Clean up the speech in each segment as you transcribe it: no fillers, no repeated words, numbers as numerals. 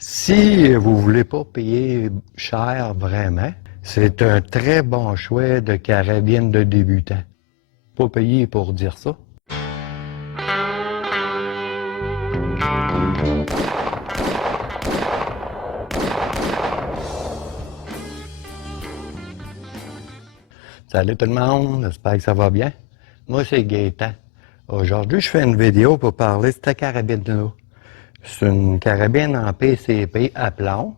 Si vous ne voulez pas payer cher vraiment, c'est un très bon choix de carabine de débutant. Pas payé pour dire ça. Salut tout le monde, j'espère que ça va bien. Moi, c'est Gaétan. Aujourd'hui, je fais une vidéo pour parler de cette carabine-là. C'est une carabine en PCP à plomb.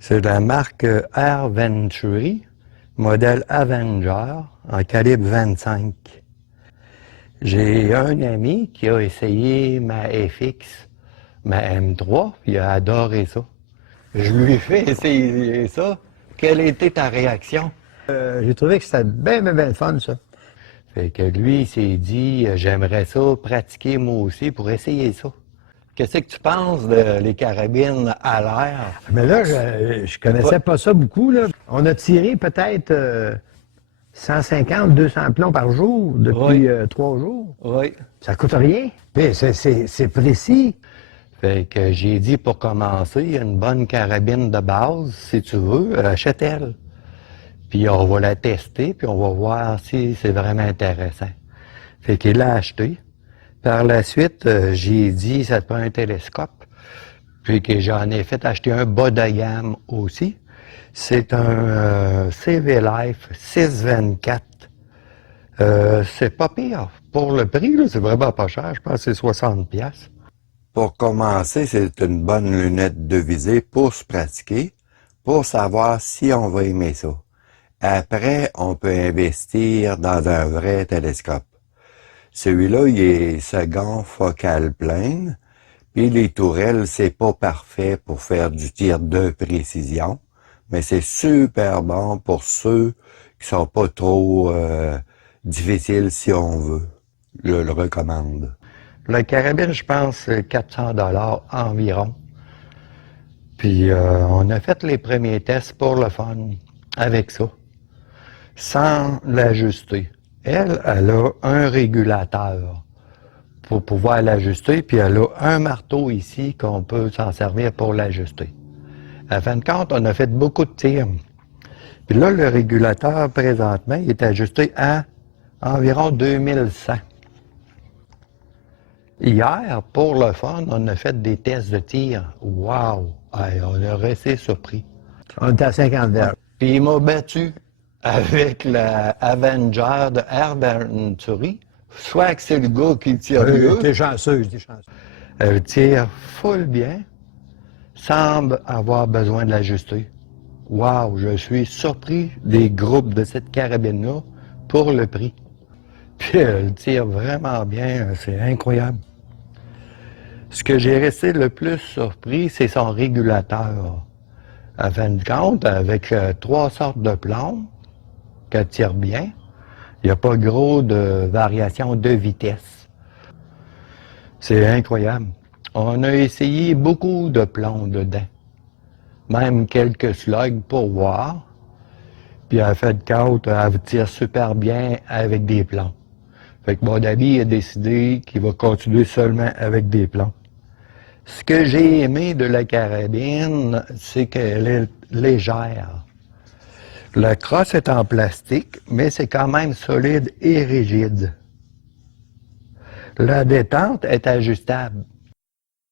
C'est de la marque Air Venturi, modèle Avenger, en calibre 25. J'ai un ami qui a essayé ma FX, ma M3, puis il a adoré ça. Je lui ai fait essayer ça. Quelle était ta réaction? J'ai trouvé que c'était bien fun, ça. Fait que lui, il s'est dit, j'aimerais ça pratiquer moi aussi pour essayer ça. Qu'est-ce que tu penses des carabines à l'air? Mais là, je connaissais pas ça beaucoup, là. On a tiré peut-être 150, 200 plombs par jour depuis 3 jours. Oui. Ça coûte rien. Puis c'est précis. Fait que j'ai dit, pour commencer, une bonne carabine de base, si tu veux, achète-elle. Puis on va la tester, puis on va voir si c'est vraiment intéressant. Fait qu'il l'a acheté. Par la suite, j'ai dit, ça te prend un télescope. Puis que j'en ai fait acheter un bas de gamme aussi. C'est un CV Life 624. C'est pas pire. Pour le prix, c'est vraiment pas cher. Je pense que c'est 60$. Pour commencer, c'est une bonne lunette de visée pour se pratiquer, pour savoir si on va aimer ça. Après, on peut investir dans un vrai télescope. Celui-là, il est second focal pleine, puis les tourelles, c'est pas parfait pour faire du tir de précision, mais c'est super bon pour ceux qui sont pas trop difficiles si on veut. Je le recommande. La carabine, je pense, c'est 400$ environ. Puis on a fait les premiers tests pour le fun avec ça, sans l'ajuster. Elle a un régulateur pour pouvoir l'ajuster, puis elle a un marteau ici qu'on peut s'en servir pour l'ajuster. À fin de compte, on a fait beaucoup de tirs. Puis là, le régulateur, présentement, il est ajusté à environ 2100. Hier, pour le fun, on a fait des tests de tir. Wow! Hey, on a resté surpris. On était à 50 verres. Puis il m'a battu avec la Avenger de Air Venturi. Soit que c'est le gars qui tire mieux. T'es chanceux, t'es chanceux. Elle tire full bien, semble avoir besoin de l'ajuster. Wow! Je suis surpris des groupes de cette carabine-là pour le prix. Puis elle tire vraiment bien, c'est incroyable. Ce que j'ai resté le plus surpris, c'est son régulateur. À fin de compte, avec 3 sortes de plomb, qu'elle tire bien, il n'y a pas gros de variation de vitesse. C'est incroyable. On a essayé beaucoup de plombs dedans, même quelques slugs pour voir. Puis à fin de compte, elle tire super bien avec des plombs. Fait que mon ami a décidé qu'il va continuer seulement avec des plombs. Ce que j'ai aimé de la carabine, c'est qu'elle est légère. La crosse est en plastique, mais c'est quand même solide et rigide. La détente est ajustable.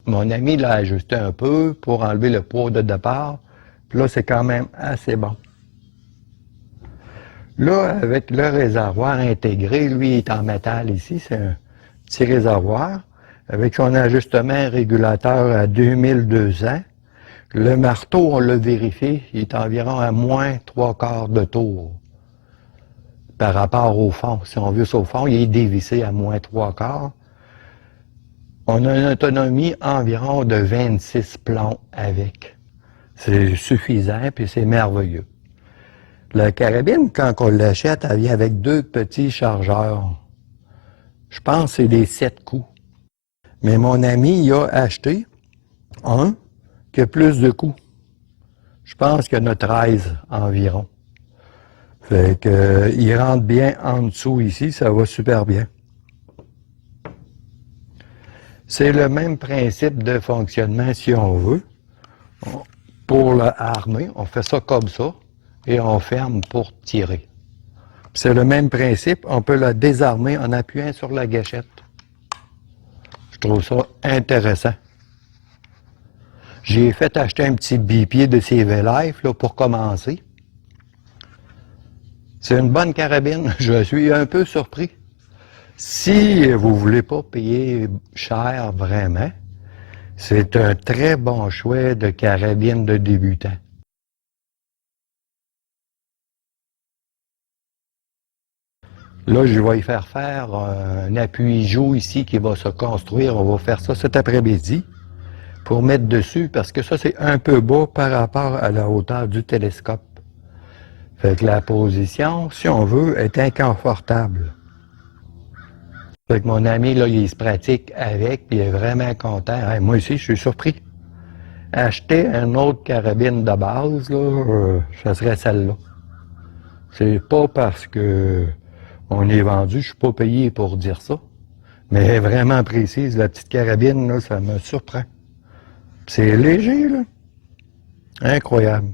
Mon ami l'a ajusté un peu pour enlever le poids de départ, puis là, c'est quand même assez bon. Là, avec le réservoir intégré, lui, il est en métal ici, c'est un petit réservoir. Avec son ajustement régulateur à 2200, le marteau, on l'a vérifié, il est environ à moins 3/4 de tour par rapport au fond. Si on veut au fond, il est dévissé à moins 3/4. On a une autonomie environ de 26 plombs avec. C'est suffisant, puis c'est merveilleux. La carabine, quand on l'achète, elle vient avec 2 petits chargeurs. Je pense que c'est des 7 coups. Mais mon ami, il a acheté un qui a plus de coups. Je pense qu'il y en a 13 environ. Fait que, il rentre bien en dessous ici, ça va super bien. C'est le même principe de fonctionnement si on veut. Pour l'armer, on fait ça comme ça et on ferme pour tirer. C'est le même principe, on peut la désarmer en appuyant sur la gâchette. Je trouve ça intéressant. J'ai fait acheter un petit bipied de CV Life là, pour commencer. C'est une bonne carabine, je suis un peu surpris. Si vous ne voulez pas payer cher vraiment, c'est un très bon choix de carabine de débutant. Là, je vais y faire un appui-joue ici qui va se construire. On va faire ça cet après-midi pour mettre dessus parce que ça, c'est un peu bas par rapport à la hauteur du télescope. Fait que la position, si on veut, est inconfortable. Fait que mon ami, là, il se pratique avec, puis il est vraiment content. Hey, moi aussi, je suis surpris. Acheter une autre carabine de base, là, ça serait celle-là. C'est pas parce que on est vendu, je suis pas payé pour dire ça. Mais elle est vraiment précise, la petite carabine, là, ça me surprend. C'est léger, là. Incroyable.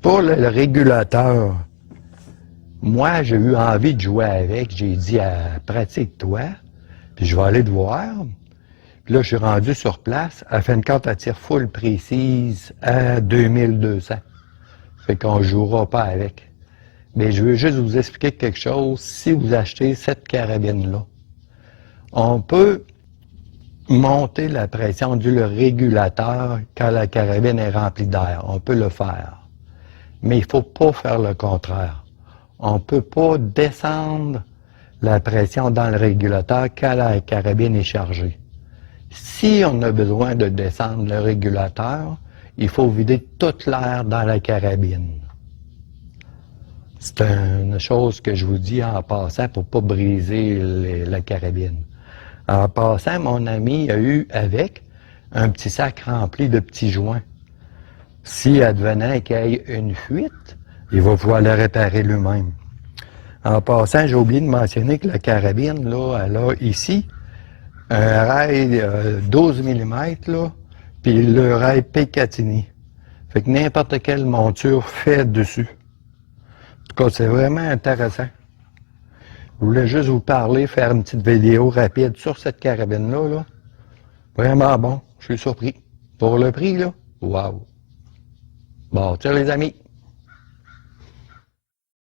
Pour le régulateur, moi, j'ai eu envie de jouer avec. J'ai dit, pratique-toi, puis je vais aller te voir. Puis là, je suis rendu sur place. Elle fait une carte à tir full précise à 2200. Fait qu'on ne jouera pas avec. Mais je veux juste vous expliquer quelque chose. Si vous achetez cette carabine-là, on peut monter la pression du régulateur quand la carabine est remplie d'air. On peut le faire. Mais il ne faut pas faire le contraire. On ne peut pas descendre la pression dans le régulateur quand la carabine est chargée. Si on a besoin de descendre le régulateur, il faut vider toute l'air dans la carabine. C'est une chose que je vous dis en passant pour ne pas briser la carabine. En passant, mon ami a eu avec un petit sac rempli de petits joints. Si advenant qu'il y ait une fuite, il va pouvoir le réparer lui-même. En passant, j'ai oublié de mentionner que la carabine, là, elle a ici un rail 12 mm, là, puis le rail Picatinny. Fait que n'importe quelle monture fait dessus. En tout cas, c'est vraiment intéressant. Je voulais juste vous parler, faire une petite vidéo rapide sur cette carabine-là. Là. Vraiment bon, je suis surpris. Pour le prix, là, wow! Bon, tiens les amis!